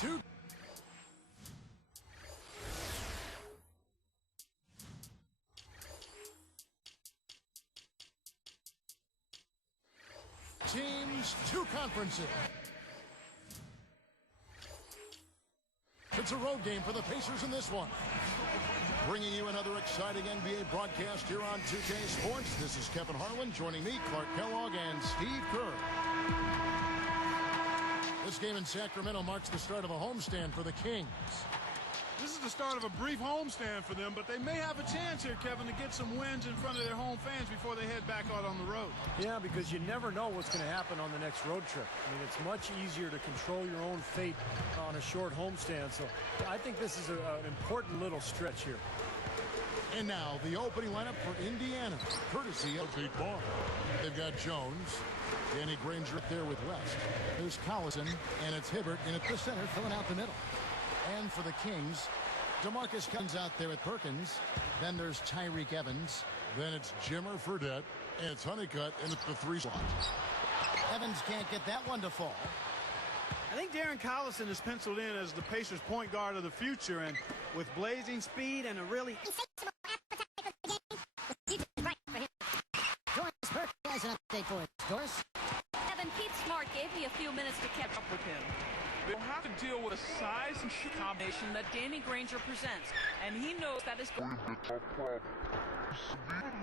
Two. Teams, two conferences. It's a road game for the Pacers in this one. Bringing you another exciting NBA broadcast here on 2K Sports. This is Kevin Harlan, joining me, Clark Kellogg, and Steve Kerr. This game in Sacramento marks the start of a homestand for the Kings. This is the start of a brief homestand for them, but they may have a chance here, Kevin, to get some wins in front of their home fans before they head back out on the road. Yeah, because you never know what's going to happen on the next road trip. I mean, it's much easier to control your own fate on a short homestand. So I think this is an important little stretch here. And now the opening lineup for Indiana, courtesy of Tate Bar. They've got Jones, Danny Granger up there with West. There's Collison, and it's Hibbert in at the center, filling out the middle. And for the Kings, DeMarcus comes out there with Perkins. Then there's Tyreek Evans. Then it's Jimmer Fredette, and it's Honeycutt in at the 3 slot. Evans can't get that one to fall. I think Darren Collison is penciled in as the Pacers' point guard of the future, and with blazing speed and a really insatiable appetite for the game, the future is bright for him. Doris Burke has an update for us. Doris? Kevin, Keith Smart gave me a few minutes to catch up with him. They'll have to deal with a size and shoot combination that Danny Granger presents, and he knows that is going to be a tough problem.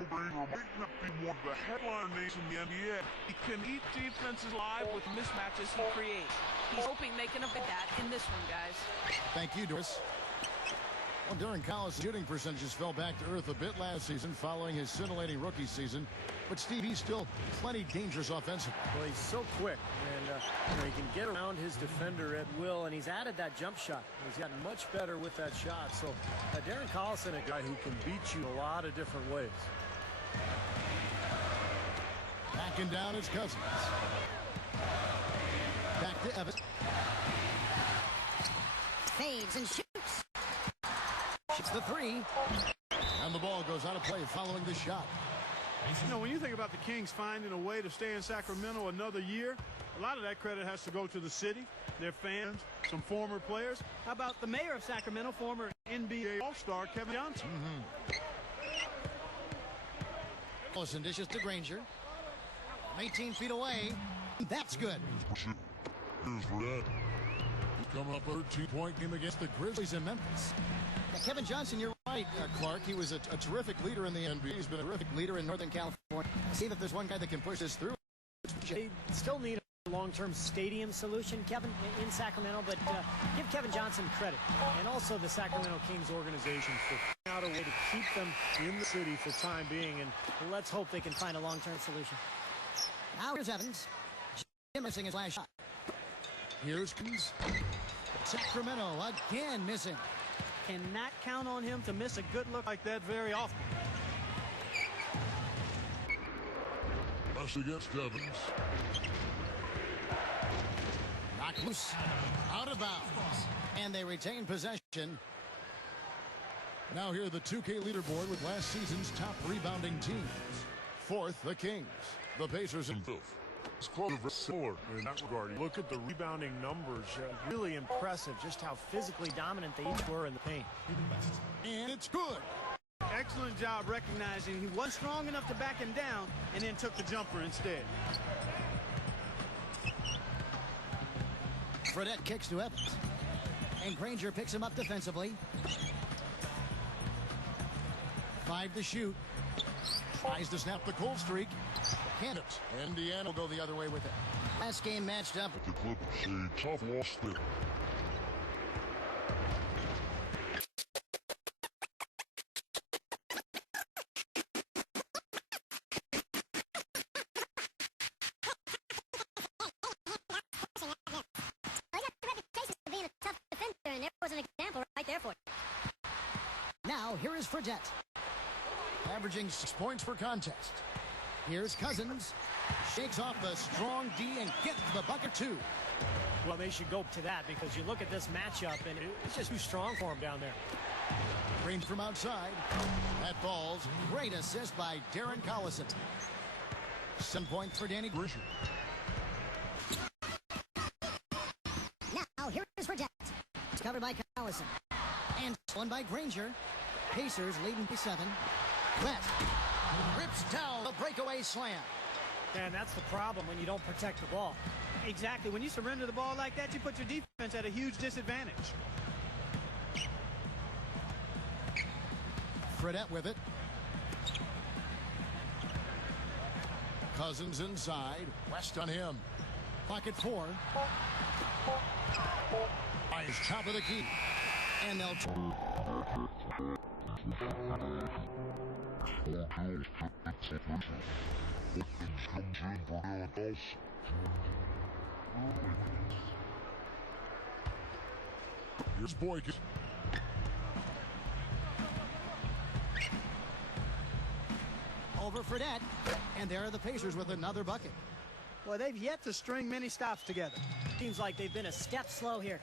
Granger might not be one of the headline names in the NBA. He can eat defenses alive with mismatches he creates. He's hoping they can avoid that in this one, guys. Thank you, Doris. Well, Darren Collis' shooting percentages fell back to earth a bit last season following his scintillating rookie season. But, Steve, he's still plenty dangerous offensively. Well, he's so quick, and he can get around his defender at will, and he's added that jump shot. He's gotten much better with that shot. So, Darren Collison, a guy who can beat you a lot of different ways. Backing down his Cousins. Back to Evans. Fades and shoots. Shoots the 3. And the ball goes out of play following the shot. You know, when you think about the Kings finding a way to stay in Sacramento another year, a lot of that credit has to go to the city, their fans, some former players. How about the mayor of Sacramento, former NBA All-Star Kevin Johnson? 'Collison dishes to Granger. 18 feet away. That's good. Here's Fredette. He's coming up a 13-point game against the Grizzlies in Memphis. Kevin Johnson, you're right, Clark. He was a terrific leader in the NBA. He's been a terrific leader in Northern California. See if there's one guy that can push this through. They still need a long-term stadium solution, Kevin, in Sacramento, but give Kevin Johnson credit, and also the Sacramento Kings organization for figuring out a way to keep them in the city for the time being, and let's hope they can find a long-term solution. Now here's Evans. Missing his last shot. Here's Kings. Sacramento again missing. Cannot count on him to miss a good look like that very often. Rush against Evans. Knocked loose. Out of bounds. And they retain possession. Now here the 2K leaderboard with last season's top rebounding teams. Fourth, the Kings. The Pacers in fifth. It's close to similar in that regard. Look at the rebounding numbers. Really impressive just how physically dominant they each were in the paint. And it's good. Excellent job recognizing he wasn't strong enough to back him down and then took the jumper instead. Fredette kicks to Evans. And Granger picks him up defensively. 5 to shoot. Tries to snap the cold streak. Can't it. Indiana will go the other way with it. Last game matched up. The Clippers say tough loss there. Now, here is Fredette. Averaging 6 points per contest. Here's Cousins. Shakes off the strong D and gets the bucket too. Well, they should go to that because you look at this matchup and it's just too strong for him down there. Range from outside. That falls. Great assist by Darren Collison. 7 points for Danny Granger. Now, here is Fredette. recovered by Collison. And one by Granger. Pacers leading by 7. West rips down the breakaway slam. And that's the problem when you don't protect the ball. Exactly. When you surrender the ball like that, you put your defense at a huge disadvantage. Fredette with it. Cousins inside. West on him. Pocket 4. Eyes top of the key. And they'll... Here's Boykin. Over Fredette. And there are the Pacers with another bucket. Well, they've yet to string many stops together. Seems like they've been a step slow here.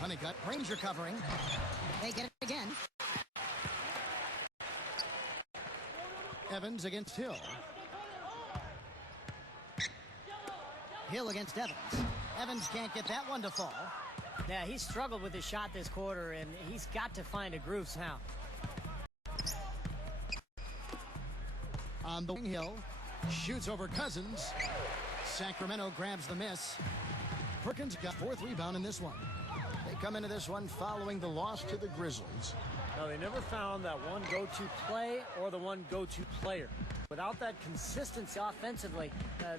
Honeycutt. Granger covering. They get it again. Evans against Hill. Hill against Evans. Evans can't get that one to fall. Yeah, he's struggled with his shot this quarter, and he's got to find a groove somehow. On the wing, Hill shoots over Cousins. Sacramento grabs the miss. Perkins got 4th rebound in this one. They come into this one following the loss to the Grizzlies. Now, they never found that one go-to play or the one go-to player. Without that consistency offensively,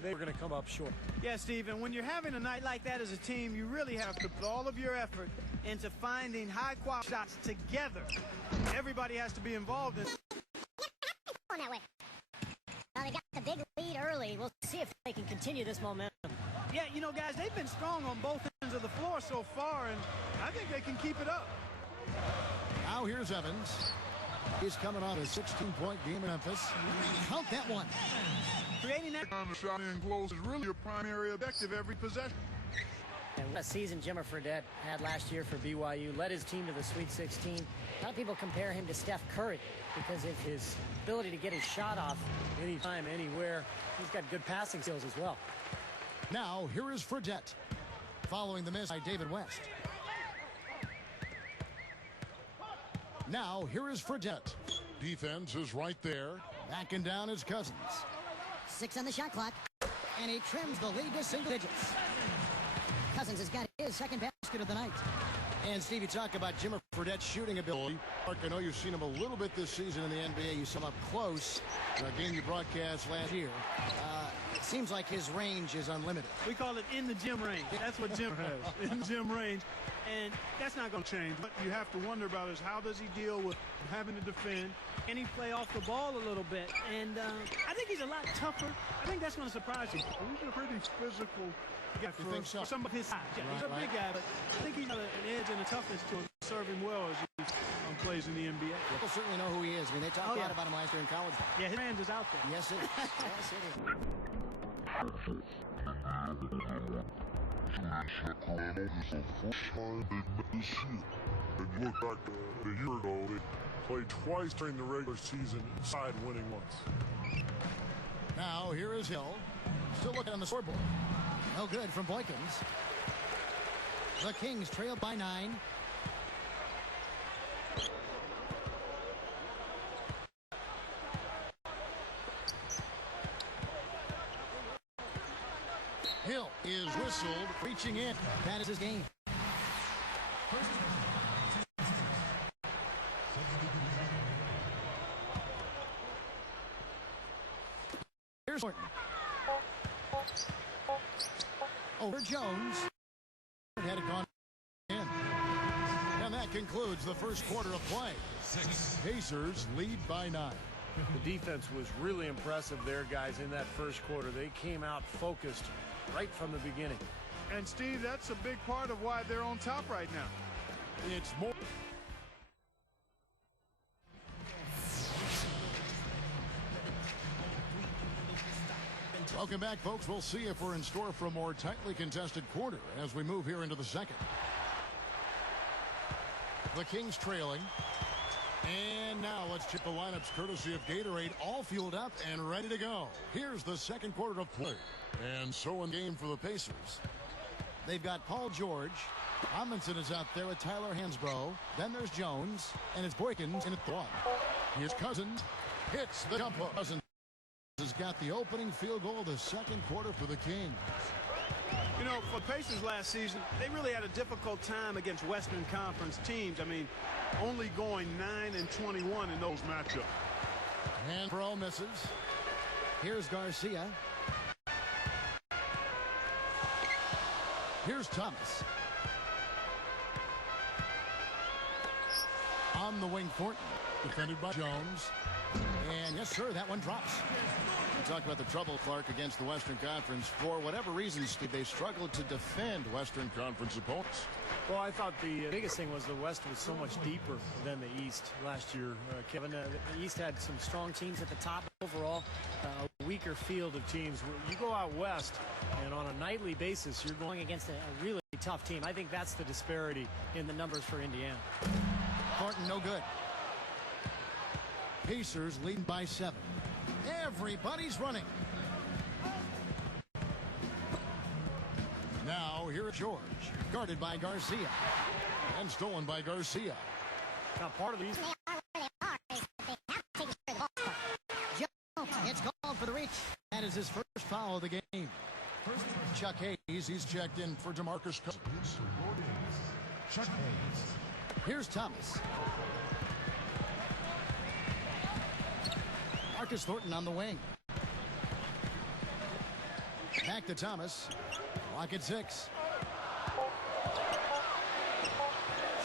they were going to come up short. Yeah, Steve, and when you're having a night like that as a team, you really have to put all of your effort into finding high-quality shots together. Everybody has to be involved in On that way. Now they got the big lead early. We'll see if they can continue this momentum. Yeah, you know, guys, they've been strong on both ends of the floor so far, and I think they can keep it up. Now here's Evans. He's coming on a 16-point game in Memphis. Count that one. Creating that Time to shot in close is really your primary objective every possession. And what a season Jimmer Fredette had last year for BYU. Led his team to the Sweet 16. A lot of people compare him to Steph Curry because of his ability to get his shot off anytime, anywhere. He's got good passing skills as well. Now here is Fredette. Following the miss by David West. Now here is Fredette. Defense is right there. Backing down is Cousins. 6 on the shot clock. And he trims the lead to single digits. Cousins has got his second basket of the night. And Steve, you talk about Jimmer Fredette's shooting ability. Mark, I know you've seen him a little bit this season in the NBA. You saw him up close in a game you broadcast last year. It seems like his range is unlimited. we call it in the gym range. That's what Jim has, in gym range. And that's not going to change. What you have to wonder about is how does he deal with having to defend? Can he play off the ball a little bit? And I think he's a lot tougher. I think that's going to surprise you. He's a pretty physical guy for some of his size. Yeah, he's a big guy, but I think he's got an edge and a toughness to him to serve him well as he plays in the NBA. People certainly know who he is. I mean, they talked a lot about him last year in college. Yeah, his brand is out there. Yes, it is. Yes, it is. Sacramento is the first time they met this year. And you look back a year ago, they played twice during the regular season, side winning once. Now here is Hill. Still looking on the scoreboard. No good from Boykins. The Kings trail by 9. Hill is whistled, reaching in. That is his game. Here's Horton. Over Jones. Had it gone in. And that concludes the first quarter of play. Pacers lead by 9. The defense was really impressive there, guys, in that first quarter. They came out focused right from the beginning. And, Steve, that's a big part of why they're on top right now. It's more. Welcome back, folks. We'll see if we're in store for a more tightly contested quarter as we move here into the second. The Kings trailing. And now let's check the lineups courtesy of Gatorade, all fueled up and ready to go. Here's the second quarter of play. And so in game for the Pacers. They've got Paul George. Amundsen is out there with Tyler Hansbrough. Then there's Jones, and it's Boykins in at the one. Here's Cousins. Hits the jump hook. Cousins has got the opening field goal of the second quarter for the Kings. You know, for Pacers last season, they really had a difficult time against Western Conference teams. I mean, only going 9-21 in those matchups. Hansbrough misses. Here's Garcia. Here's Thomas. On the wing, Thornton. Defended by Jones. And yes, sir, that one drops. We talked about the trouble, Clark, against the Western Conference. For whatever reason, Steve, they struggled to defend Western Conference opponents. Well, I thought the biggest thing was the West was so much deeper than the East last year, Kevin. The East had some strong teams at the top. Overall, a weaker field of teams. You go out West, and on a nightly basis, you're going against a really tough team. I think that's the disparity in the numbers for Indiana. Thornton, no good. Pacers leading by 7. Everybody's running. Now here is George, guarded by Garcia, and stolen by Garcia. Now part of the reason it's called for the reach. That is his first foul of the game. Chuck Hayes, he's checked in for DeMarcus Cousins. Chuck Hayes. Here's Thomas. Marcus Thornton on the wing. Back to Thomas. Clock at 6.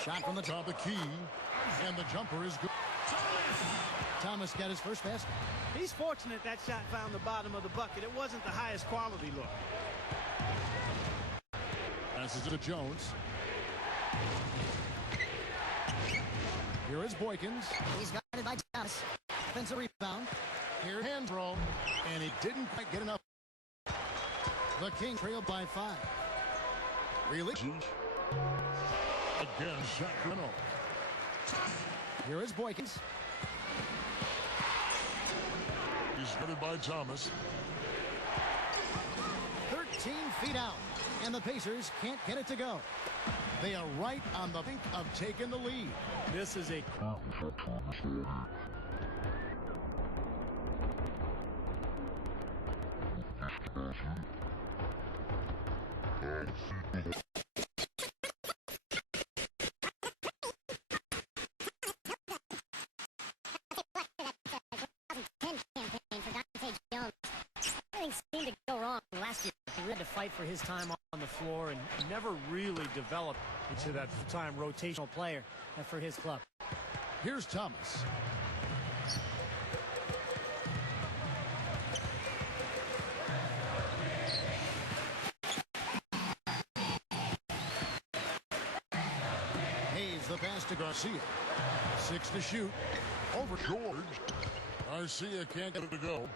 Shot from the top of the key. And the jumper is good. Thomas got his first basket. He's fortunate that shot found the bottom of the bucket. It wasn't the highest quality look. Passes it to Jones. Here is Boykins. He's guarded by Thomas. Offensive rebound. Here, Hansbrough. And he didn't quite get enough. The Kings trailed by 5. Releases. Again, Sacramento. Here is Boykins. He's guarded by Thomas. 13 feet out. And the Pacers can't get it to go. They are right on the brink of taking the lead. this is a Seemed to go wrong last year. He had to fight for his time on the floor and never really developed into that full-time rotational player for his club. Here's Thomas. Hayes the pass to Garcia. 6 to shoot. Over George. Garcia can't get it to go.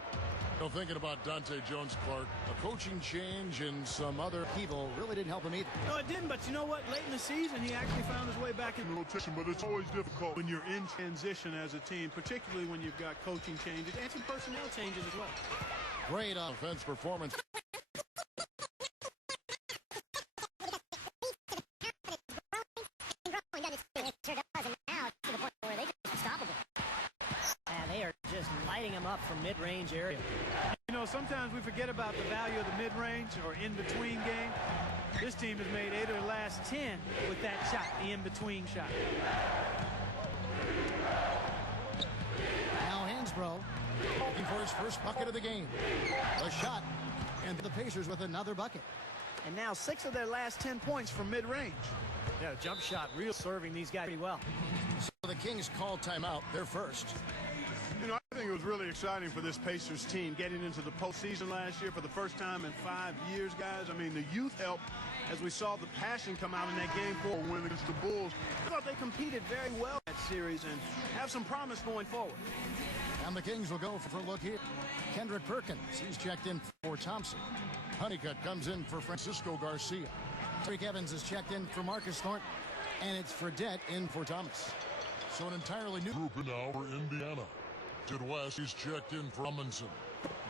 Thinking about Dante Jones, Clark, a coaching change and some other people really didn't help him either. No, it didn't, but you know what? Late in the season, he actually found his way back in the rotation, but it's always difficult when you're in transition as a team, particularly when you've got coaching changes and some personnel changes as well. Great offense performance. They are just lighting him up from mid-range area. You know, sometimes we forget about the value of the mid-range or in-between game. This team has made 8 of the last 10 with that shot, the in-between shot. Now Hansbrough Looking for his first bucket of the game. A shot. and the Pacers with another bucket. And now 6 of their last 10 points from mid-range. Yeah, jump shot really serving these guys Pretty well. So the Kings call timeout. They're first. You know, I think it was really exciting for this Pacers team getting into the postseason last year for the first time in 5 years, guys. I mean, the youth helped as we saw the passion come out in that Game 4 win against the Bulls. I thought they competed very well in that series and have some promise going forward. And the Kings will go for a look here. Kendrick Perkins, he's checked in for Thompson. Honeycutt comes in for Francisco Garcia. Rick Evans is checked in for Marcus Thornton. And it's Fredette in for Thomas. So an entirely new Group now for Indiana. To the west, he's checked in for Amundsen.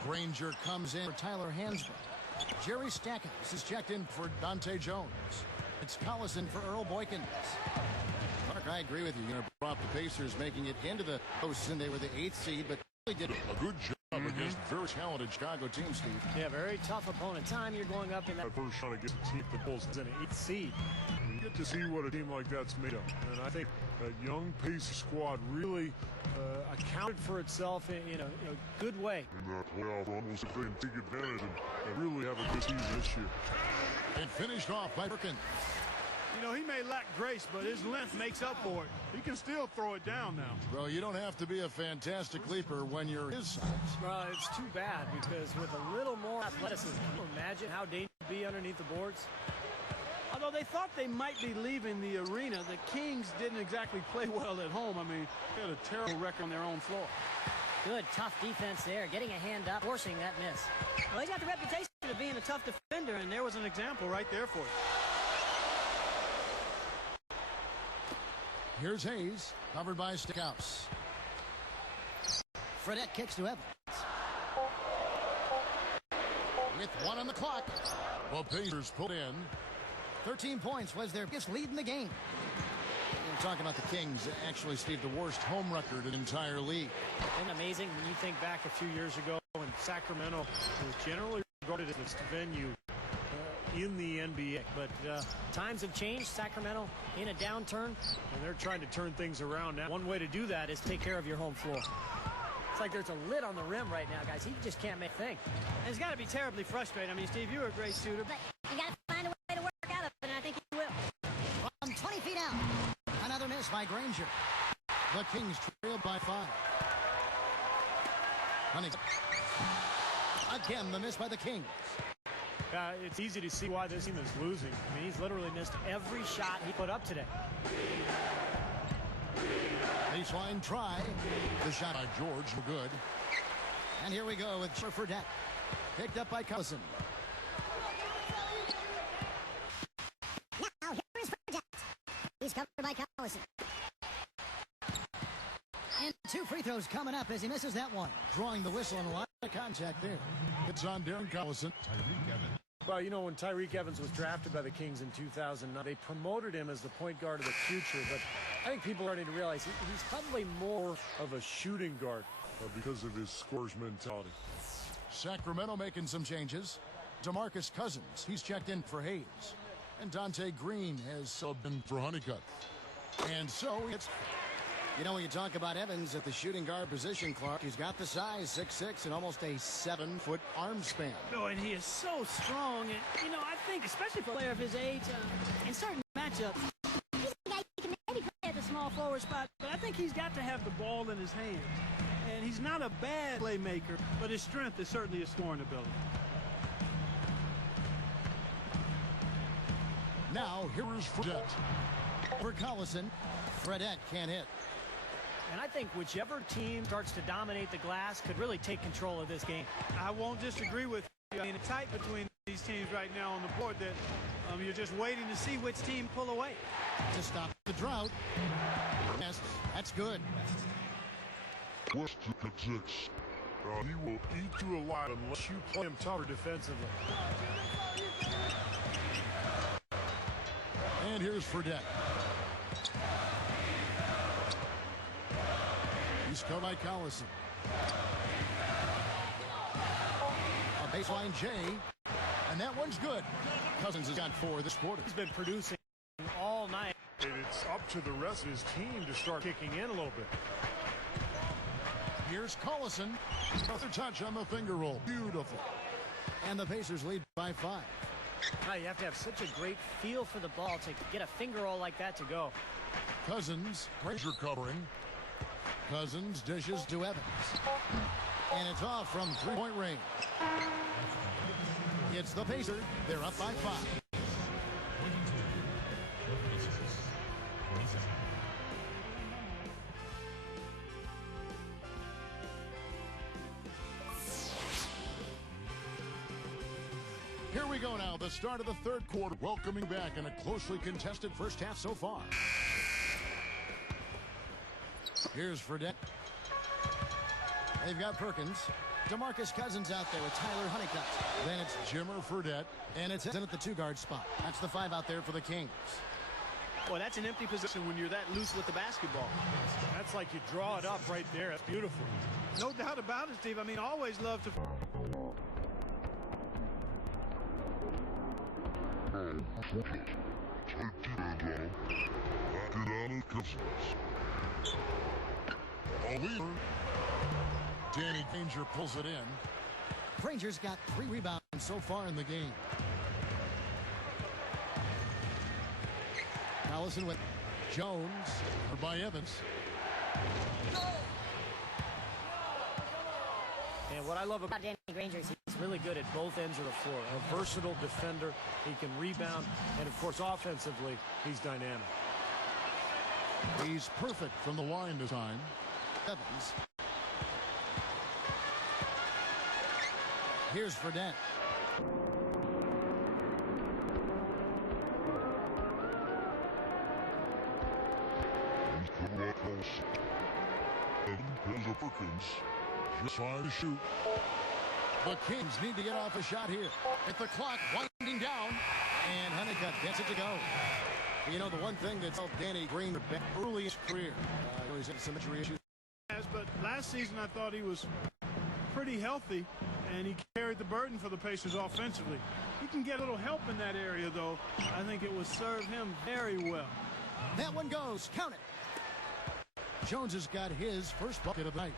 Granger comes in for Tyler Hansbrough. Jerry Stackhouse is checked in for Dante Jones. It's Collison for Earl Boykins. Mark, I agree with you. You know, brought the Pacers making it into the postseason. They were the 8th seed, but really did a good job against a very talented Chicago team, Steve. Yeah, very tough opponent. Time you're going up in that. First trying to get the team, the Bulls It's an 8th seed. You get to see what a team like that's made of. And I think that young Pacer squad really Accounted for itself in a good way. in that playoff run will see if they can take advantage and really have a good season this year. And finished off by Perkins. You know, he may lack grace, but his length makes up for it. He can still throw it down now. Well, you don't have to be a fantastic leaper when you're his size. Well, it's too bad because with a little more athleticism, can you imagine how dangerous it would be underneath the boards? Although they thought they might be leaving the arena, the Kings didn't exactly play well at home. I mean, they had a terrible record on their own floor. Good, tough defense there. Getting a hand up, forcing that miss. Well, he's got the reputation of being a tough defender, and there was an example right there for you. Here's Hayes, covered by Stackhouse. Fredette kicks to Evans. With 1 on the clock, Well, Pacers put in. 13 points was their biggest lead in the game. We're talking about the Kings. Actually, Steve, the worst home record in the entire league. Isn't it amazing when you think back a few years ago when Sacramento was generally regarded as the venue in the NBA. But Times have changed. Sacramento in a downturn. and they're trying to turn things around now. One way to do that is take care of your home floor. It's like there's a lid on the rim right now, guys. He just can't make a thing. And it's got to be terribly frustrating. I mean, Steve, you're a great shooter. But you got to find a way to work out of it, and I think you will. From 20 feet out. Another miss by Granger. The Kings trail by 5. Again, the miss by the Kings. It's easy to see why this team is losing. I mean, he's literally missed every shot he put up today. Baseline try. The shot by George, no good. And here we go with Fredette. Picked up by Collison. Now, here is Fredette. He's covered by Collison. And 2 free throws coming up as he misses that one. Drawing the whistle and a lot of contact there. It's on Darren Collison. Well, you know, when Tyreek Evans was drafted by the Kings in 2009, they promoted him as the point guard of the future. But I think people are starting to realize he's probably more of a shooting guard. Because of his scorer's mentality. Sacramento making some changes. DeMarcus Cousins, he's checked in for Hayes. And Dante Green has subbed in for Honeycutt. And so it's... You know, when you talk about Evans at the shooting guard position, Clark, he's got the size, 6'6", and almost a 7-foot arm span. Oh, and he is so strong. And, you know, I think, especially for a player of his age, in certain matchups, he's a guy you can maybe play at the small forward spot, but I think he's got to have the ball in his hands. And he's not a bad playmaker, but his strength is certainly his scoring ability. Now, here is Fredette. For Collison, Fredette can't hit. And I think whichever team starts to dominate the glass could really take control of this game. I won't disagree with you. I mean, it's tight between these teams right now on the board that you're just waiting to see which team pull away. To stop the drought. Yes, that's good. West to 6. He will eat you alive unless you play him tougher defensively. And here's Fredette. He's covered by Collison. A baseline J. And that one's good. Cousins has got 4 this quarter. He's been producing all night. And it's up to the rest of his team to start kicking in a little bit. Here's Collison. Another touch on the finger roll. Beautiful. And the Pacers lead by 5. Now, you have to have such a great feel for the ball to get a finger roll like that to go. Cousins, Granger covering. Cousins dishes to Evans. And it's off from 3-point range. It's the Pacers. They're up by 5. Here we go now, the start of the third quarter. Welcoming back in a closely contested first half so far. Here's Fredette. They've got Perkins. DeMarcus Cousins out there with Tyler Honeycutt. Then it's Jimmer Fredette, and it's in at the 2-guard spot. That's the 5 out there for the Kings. Boy, that's an empty position when you're that loose with the basketball. That's like you draw it up right there. That's beautiful. No doubt about it, Steve. I mean, I always love to... Danny Granger pulls it in. Granger's got 3 rebounds so far in the game. Allison with Jones, or by Evans. And what I love about Danny Granger is he's really good at both ends of the floor. A versatile defender. He can rebound. And, of course, offensively, he's dynamic. He's perfect from the line this time. Evans. Here's Fredette. Here's a Perkins. Just trying to shoot. The Kings need to get off a shot here. With the clock winding down, and Honeycutt gets it to go. You know, the one thing that's helped Danny Green early in his career, he's had some injury issues. But last season I thought he was pretty healthy, and he carried the burden for the Pacers offensively. He can get a little help in that area, though. I think it would serve him very well. That one goes. Count it. Jones has got his first bucket of the night.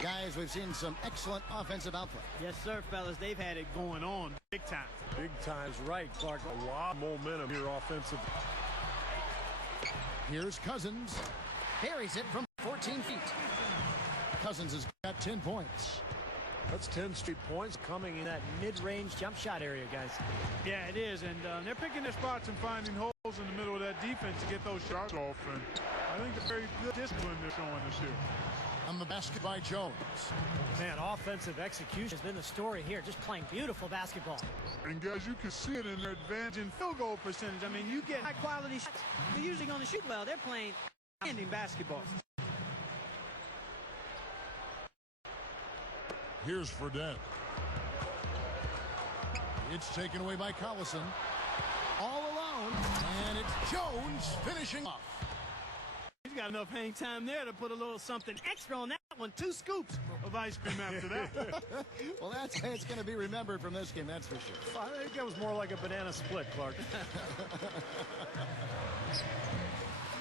Guys, we've seen some excellent offensive output. Yes, sir, fellas. They've had it going on big time. big time's right, Clark. A lot of momentum here offensively. Here's Cousins. Buries it from 14 feet. Cousins has got 10 points. That's 10 straight points coming in that mid-range jump shot area, guys. Yeah, it is, and they're picking their spots and finding holes in the middle of that defense to get those shots off, and I think it's very good discipline they're showing this year. On the basket by Jones. Man, offensive execution has been the story here. Just playing beautiful basketball. And guys, you can see it in their advantage in field goal percentage. I mean, you get high-quality shots. They're usually going to shoot well. They're playing outstanding basketball. Here's Fredette. It's taken away by Collison. All alone, and it's Jones finishing off. He's got enough hang time there to put a little something extra on that one. 2 scoops of ice cream after that. Well, that's how it's going to be remembered from this game, that's for sure. I think that was more like a banana split, Clark.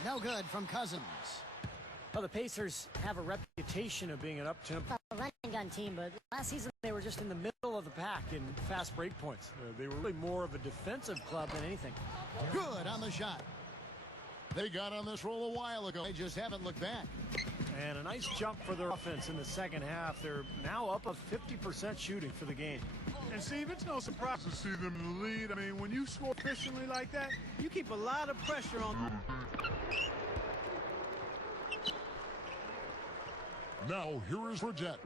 No good from Cousins. Well, the Pacers have a reputation of being an up-tempo run and gun team, but last season they were just in the middle of the pack in fast break points. They were really more of a defensive club than anything. Good on the shot. They got on this roll a while ago. They just haven't looked back. And a nice jump for their offense in the second half. They're now up of 50% shooting for the game. And Steve, it's no surprise to see them in the lead. I mean, when you score efficiently like that, you keep a lot of pressure on them. Now, here is Fredette.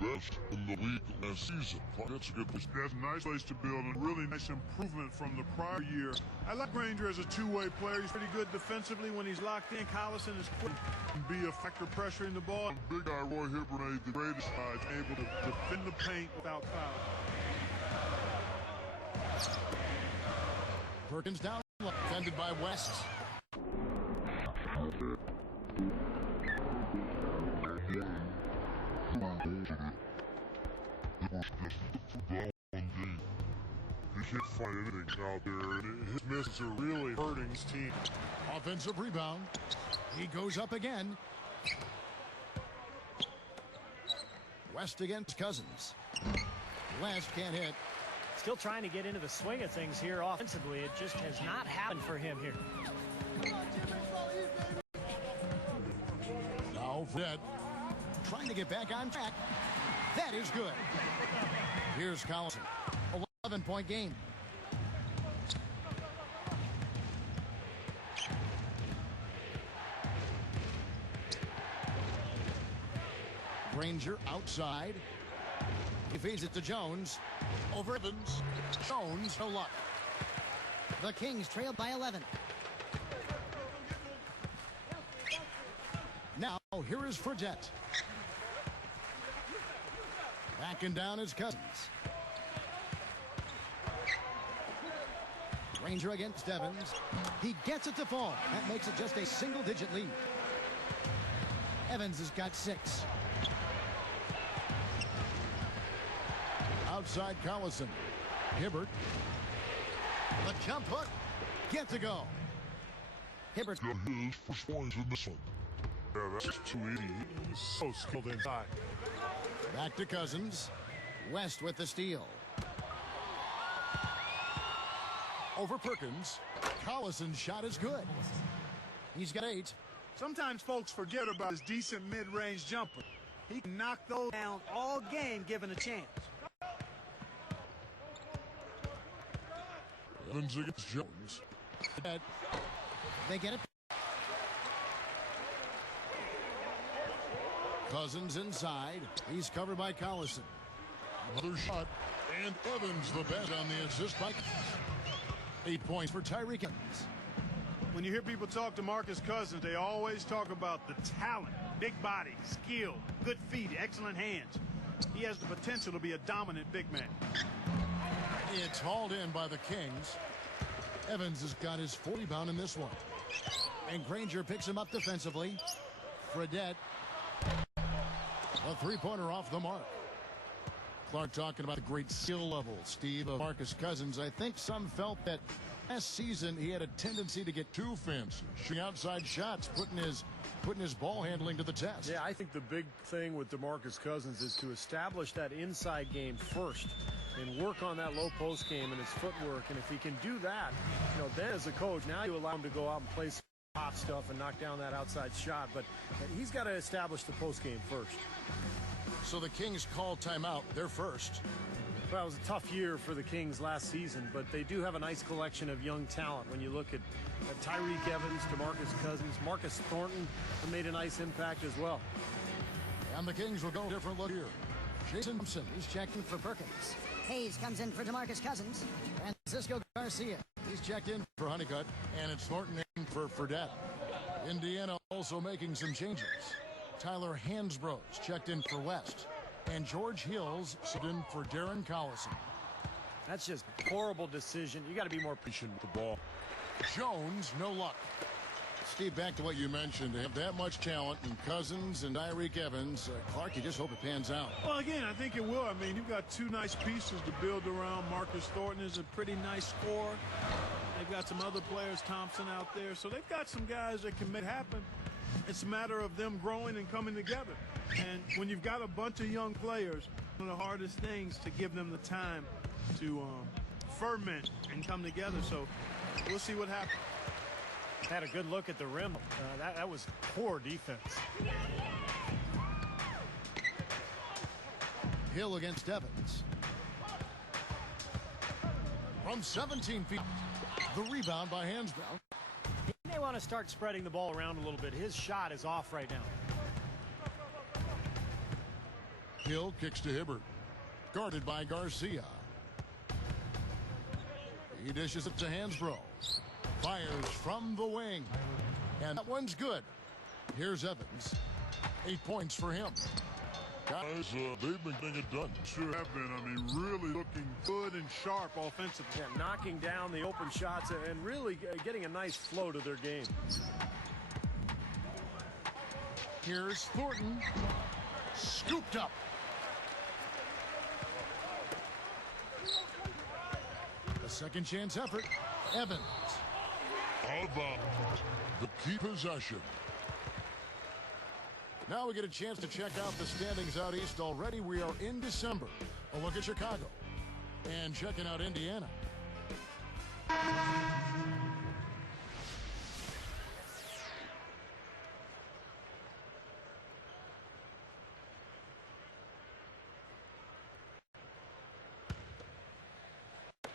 Best in the league last season. That's a good place. That's a nice place to build, and really nice improvement from the prior year. I like Granger as a two-way player. He's pretty good defensively when he's locked in. Collison is quick and be a factor pressuring the ball. Big guy Roy Hibbert made the greatest strides, Able to defend the paint without foul. Perkins down, defended by West. He can't find anything out there, and his misses are really hurting his team. Offensive rebound. He goes up again. West against Cousins. West can't hit. Still trying to get into the swing of things here offensively. It just has not happened for him here. Now Fredette. Trying to get back on track. That is good. Here's Collison. 11-point game. Granger outside. He feeds it to Jones. Over Evans. Jones, no luck. The Kings trail by 11. Now, here is Fredette. Backing down is Cousins. Granger against Evans. He gets it to fall. That makes it just a single-digit lead. Evans has got 6. Outside Collison. Hibbert. The jump hook. Get to go. Hibbert. Got his first points in this one. Yeah, that's too easy. He's so skilled inside. Back to Cousins. West with the steal. Over Perkins. Collison's shot is good. He's got 8. Sometimes folks forget about his decent mid-range jumper. He can knock those down all game given a chance. Evans against Jones. They get it. Cousins inside. He's covered by Collison. Another shot. And Evans the best on the assist by 8 points for Tyreek Evans. When you hear people talk to Marcus Cousins, they always talk about the talent, big body, skill, good feet, excellent hands. He has the potential to be a dominant big man. It's hauled in by the Kings. Evans has got his 4th rebound in this one. And Granger picks him up defensively. Fredette. A 3-pointer off the mark. Clark talking about the great skill level, Steve, of Marcus Cousins. I think some felt that last season he had a tendency to get too fancy, shooting outside shots, putting his ball handling to the test. Yeah, I think the big thing with DeMarcus Cousins is to establish that inside game first and work on that low post game and his footwork. And if he can do that, then as a coach, now you allow him to go out and play some hot stuff and knock down that outside shot. But he's got to establish the post game first. So the Kings call timeout. They're first. Well, it was a tough year for the Kings last season, but they do have a nice collection of young talent. When you look at Tyreek Evans, DeMarcus Cousins, Marcus Thornton made a nice impact as well. And the Kings will go a different look here. Jason Thompson is checking for Perkins. Hayes comes in for DeMarcus Cousins. Francisco Garcia. He's checked in for Honeycutt. And it's Thornton in for Fredette. Indiana also making some changes. Tyler Hansbrough's checked in for West. And George Hills stood in for Darren Collison. That's just a horrible decision. You got to be more patient with the ball. Jones, no luck. Steve, back to what you mentioned. To have that much talent in Cousins and Tyreek Evans, Clark, you just hope it pans out. Well, again, I think it will. I mean, you've got 2 nice pieces to build around. Marcus Thornton is a pretty nice scorer. They've got some other players, Thompson out there. So they've got some guys that can make it happen. It's a matter of them growing and coming together. And when you've got a bunch of young players, one of the hardest things to give them the time to ferment and come together. So we'll see what happens. Had a good look at the rim. That was poor defense. Hill against Evans. From 17 feet. The rebound by Hansbrough. He may want to start spreading the ball around a little bit. His shot is off right now. Hill kicks to Hibbert. Guarded by Garcia. He dishes it to Hansbrough. Fires from the wing. And that one's good. Here's Evans. 8 points for him. Guys, they've been getting it done. Sure have been. I mean, really looking good and sharp offensively. Yeah, knocking down the open shots and really getting a nice flow to their game. Here's Thornton. Scooped up. A second chance effort. Evans. How about the key possession? Now we get a chance to check out the standings out east already. We are in December. A look at Chicago and checking out Indiana.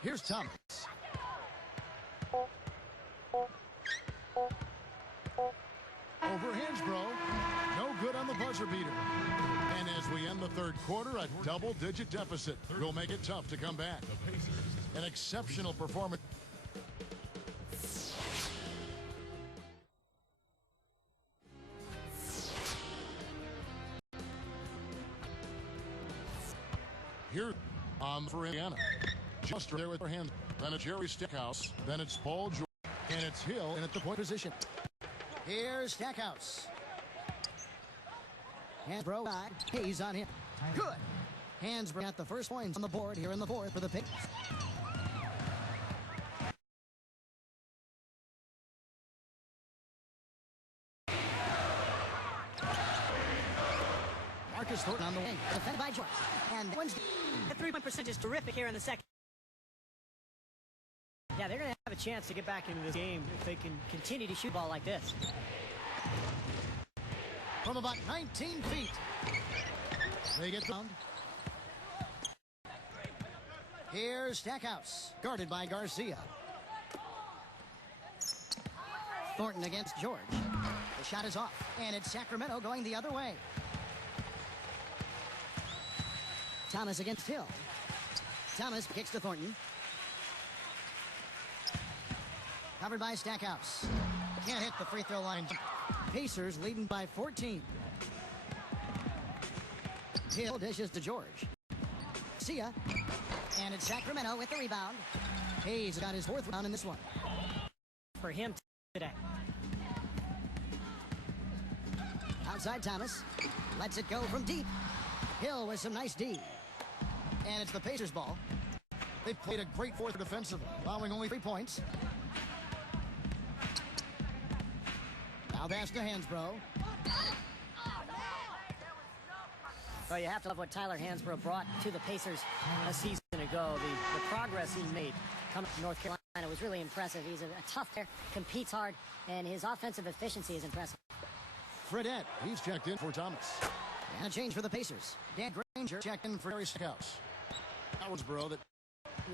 Here's Thomas. Over Hansbrough. No good on the buzzer beater. And as we end the third quarter, a double-digit deficit will make it tough to come back. An exceptional performance. Here for Indiana. Just there with their hands. Then it's Jerry Stackhouse. Then it's Paul George. And it's Hill in at the point position. Here's Stackhouse. Hansbrough. Hayes on him. Good. Hansbrough got the first points on the board here in the fourth for the Pacers. Marcus Thornton on the wing. Defended by George. And the three-point percentage is terrific here in the second. Yeah, they're going to have a chance to get back into this game if they can continue to shoot ball like this. From about 19 feet. They get found. Here's Stackhouse. Guarded by Garcia. Thornton against George. The shot is off. And it's Sacramento going the other way. Thomas against Hill. Thomas kicks to Thornton. Covered by Stackhouse. Can't hit the free throw line. Pacers leading by 14. Hill dishes to George. Sia. And it's Sacramento with the rebound. Hayes got his fourth rebound in this one. For him today. Outside Thomas. Lets it go from deep. Hill with some nice D. And it's the Pacers ball. They played a great fourth defensively, allowing only 3 points. Now that's to Hansbrough. Well, you have to love what Tyler Hansbrough brought to the Pacers a season ago. The progress he made coming from North Carolina was really impressive. He's a tough player, competes hard, and his offensive efficiency is impressive. Fredette, he's checked in for Thomas. And a change for the Pacers. Dan Granger checked in for Jerry Stackhouse. Hansbrough that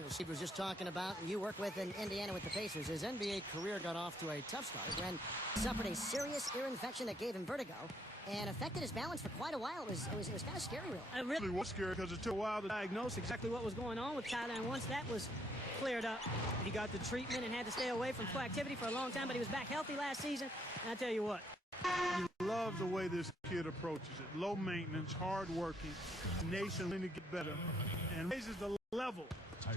Steve was just talking about, you work with in Indiana with the Pacers. His NBA career got off to a tough start when he suffered a serious ear infection that gave him vertigo and affected his balance for quite a while. It was kind of scary, really. It really was scary because it took a while to diagnose exactly what was going on with Tyler. And once that was cleared up, he got the treatment and had to stay away from activity for a long time. But he was back healthy last season. And I tell you what, you love the way this kid approaches it. Low maintenance, hard working, nation to get better, and raises the level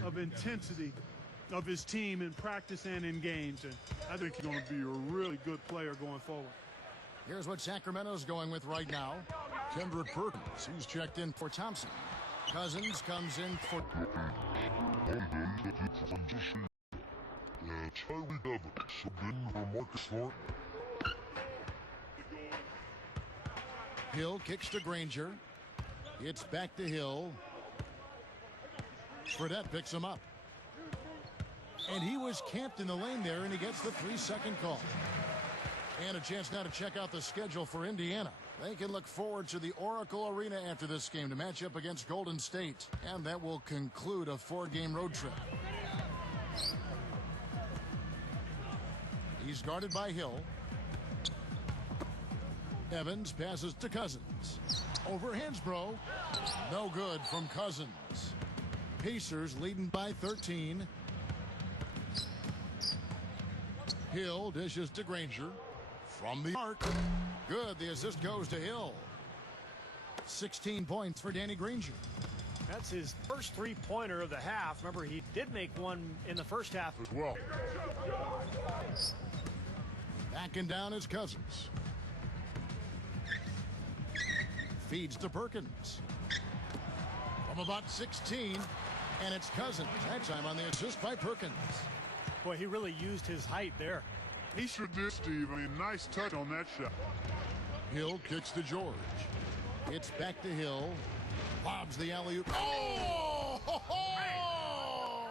of intensity of his team in practice and in games. And I think he's going to be a really good player going forward. Here's what Sacramento's going with right now. Kendrick Perkins, he's checked in for Thompson. Cousins comes in for... Hill kicks to Granger. It's back to Hill. Fredette picks him up. And he was camped in the lane there, and he gets the 3-second call. And a chance now to check out the schedule for Indiana. They can look forward to the Oracle Arena after this game to match up against Golden State. And that will conclude a 4-game road trip. He's guarded by Hill. Evans passes to Cousins. Over Hansbrough. No good from Cousins. Pacers leading by 13. Hill dishes to Granger. From the arc. Good. The assist goes to Hill. 16 points for Danny Granger. That's his first three-pointer of the half. Remember, he did make one in the first half as well. Backing down is Cousins. Feeds to Perkins. From about 16, and it's Cousins. That time on the assist by Perkins. Boy, he really used his height there. He sure did, Steve. I mean, nice touch on that shot. Hill kicks to George. It's back to Hill. Lobs the alley-oop. Oh! Ho, ho!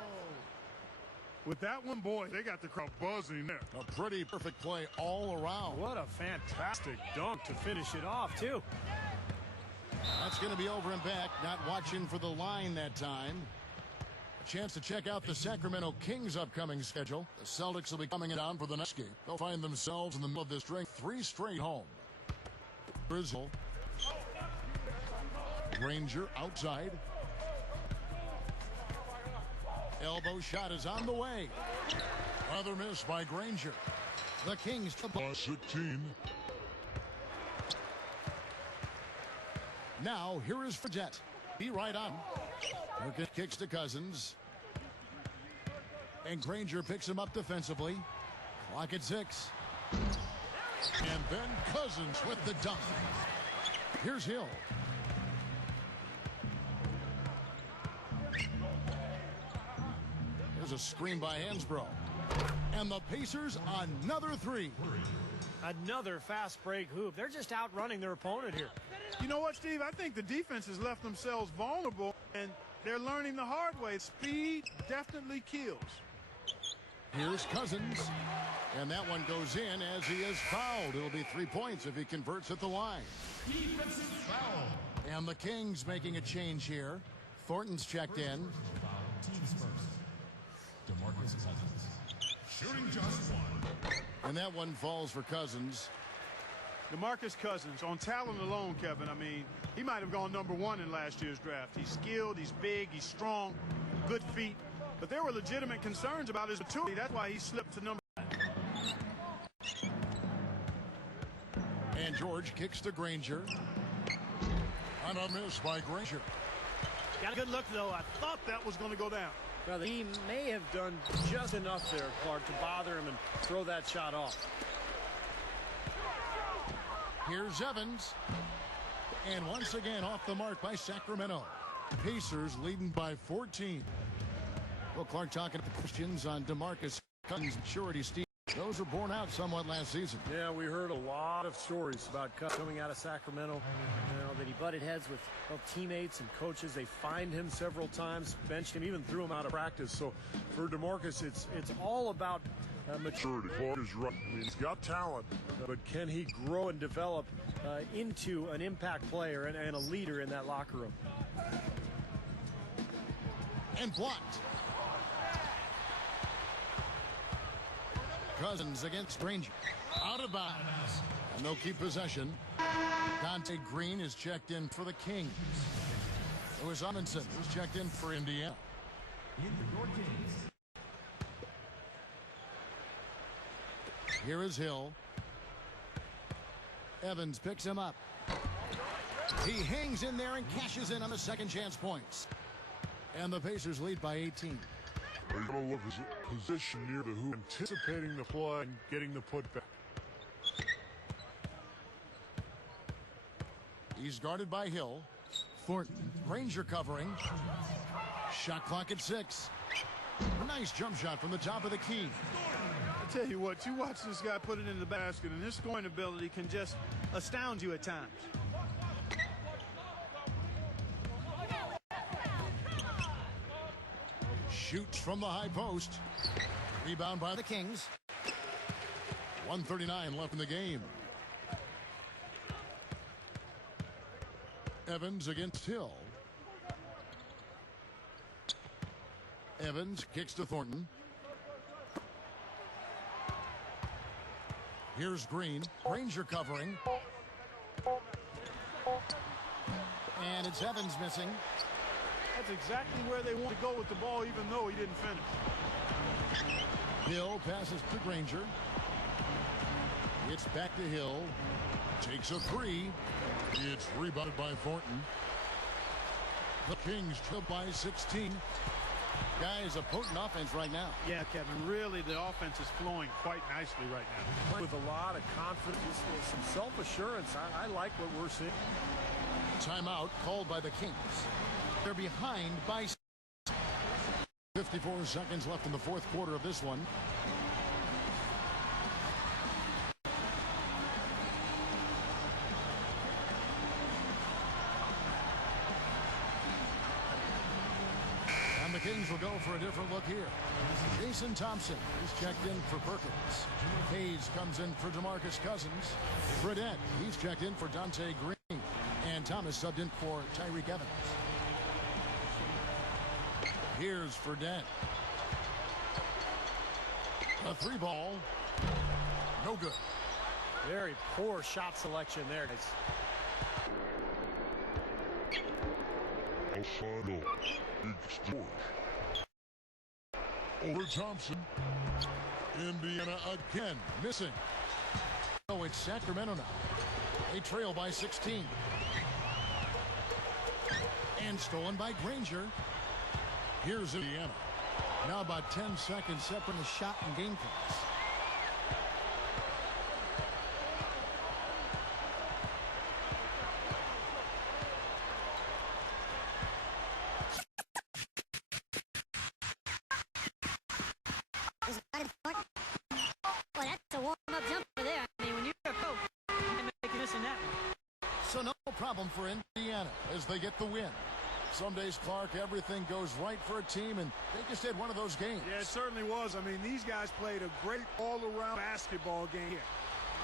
With that one, boy, they got the crowd buzzing there. A pretty perfect play all around. What a fantastic dunk to finish it off, too. That's going to be over and back. Not watching for the line that time. A chance to check out the Sacramento Kings' upcoming schedule. The Celtics will be coming down for the next game. They'll find themselves in the middle of this string, 3 straight home. Grizzle. Granger outside. Elbow shot is on the way. Another miss by Granger. The Kings to 16. Now here is Fredette. Be right on. Perkins kicks to Cousins. And Granger picks him up defensively. Clock at 6. And then Cousins with the dunk. Here's Hill. There's a screen by Hansbrough. And the Pacers another 3. Another fast break hoop. They're just outrunning their opponent here. You know what, Steve? I think the defense has left themselves vulnerable, and they're learning the hard way. Speed definitely kills. Here's Cousins. And that one goes in as he is fouled. It'll be 3 points if he converts at the line. Defensive foul. And the Kings making a change here. Thornton's checked in. Teams first. DeMarcus Cousins. Shooting just one. And that one falls for Cousins. DeMarcus Cousins, on talent alone, Kevin, I mean, he might have gone #1 in last year's draft. He's skilled, he's big, he's strong, good feet. But there were legitimate concerns about his maturity. That's why he slipped to number. And George kicks to Granger. And a miss by Granger. Got a good look, though. I thought that was going to go down. Well, he may have done just enough there, Clark, to bother him and throw that shot off. Here's Evans. And once again off the mark by Sacramento. Pacers leading by 14. Well, Clark talking to the questions on DeMarcus Cousins' maturity, Steve. Those were borne out somewhat last season. Yeah, we heard a lot of stories about coming out of Sacramento. You know, that he butted heads with both teammates and coaches. They fined him several times, benched him, even threw him out of practice. So for DeMarcus, it's all about maturity. Clark is right. I mean, he's got talent, but can he grow and develop into an impact player and a leader in that locker room? And blocked. Cousins against Granger. Out of bounds. And they'll keep possession. Dante Green is checked in for the Kings. Lewis Amundsen is checked in for Indiana. Here is Hill. Evans picks him up. He hangs in there and cashes in on the second chance points. And the Pacers lead by 18. He's going to look his position near the hoop, anticipating the play and getting the putback. He's guarded by Hill. Thornton. Granger covering. Shot clock at 6. Nice jump shot from the top of the key. I tell you what, you watch this guy put it in the basket, and his scoring ability can just astound you at times. Shoots from the high post. Rebound by the Kings. 1:39 left in the game. Evans against Hill. Evans kicks to Thornton. Here's Green. Granger covering. And it's Evans missing. That's exactly where they want to go with the ball, even though he didn't finish. Hill passes to Granger. It's back to Hill. Takes a 3. It's rebounded by Thornton. The Kings trail by 16. Guys, a potent offense right now. Yeah, Kevin, really the offense is flowing quite nicely right now. With a lot of confidence, some self-assurance. I like what we're seeing. Timeout called by the Kings. They're behind by 54 seconds left in the fourth quarter of this one. And the Kings will go for a different look here. Jason Thompson is checked in for Perkins. Hayes comes in for DeMarcus Cousins. Fredette, he's checked in for Dante Green. And Thomas subbed in for Tyreek Evans. Here's Fredette. A 3-ball. No good. Very poor shot selection there. outside of East George. Over Thompson. Indiana again missing. Oh, it's Sacramento now. They trail by 16. And stolen by Granger. Here's Indiana. Now about 10 seconds separating the shot and game clocks. Well, that's a warm-up jumper there. I mean, when you're a pro, you can make you missing that one. So no problem for Indiana as they get the win. Some days, Clark, everything goes right for a team, and they just had one of those games. Yeah, it certainly was. I mean, these guys played a great all-around basketball game here.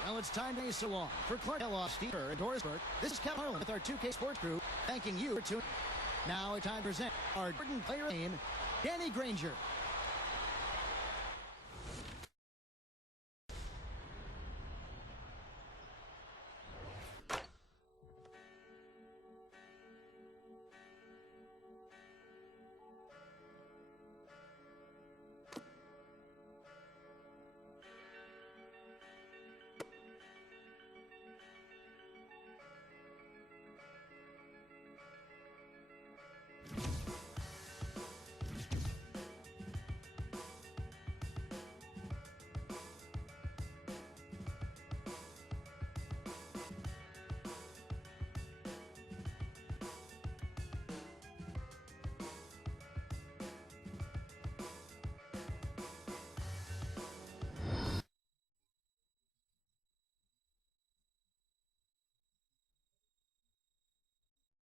Well, it's time to be so long. For Clark Kellogg, Steve Kerr, and Doris Burke, this is Kevin Harlan with our 2K Sports crew, thanking you for tuning in. Now it's time to present our Jordan player name, Danny Granger.